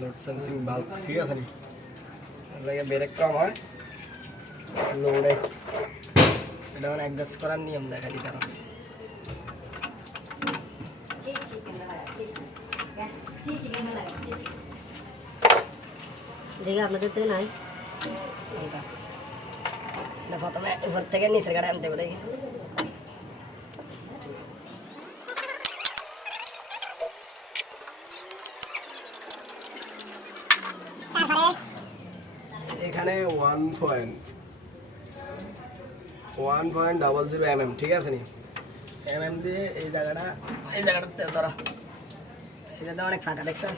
load sensing bulb ঠিক আছে নি লাগে ব্রেক কম হয় লোডে এটা মানে অ্যাডজাস্ট করার নিয়ম দেখা দিতে হবে দেখে আপনাদের থেকে নাই প্রথমে উপর থেকে নিচের গাড়ি আনতে বলে এখানে 1.00 mm ঠিক আছে নি mm দিয়ে এই জায়গাটাতে ধরো এটাতে অনেক ফাঁকা দেখছেন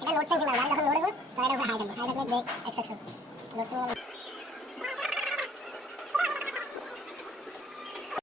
এটা লোড সেন্সিং না যখন লোড হবে তাহলে উপরে হাই থাকবে ব্রেক এক্সেপশন লোড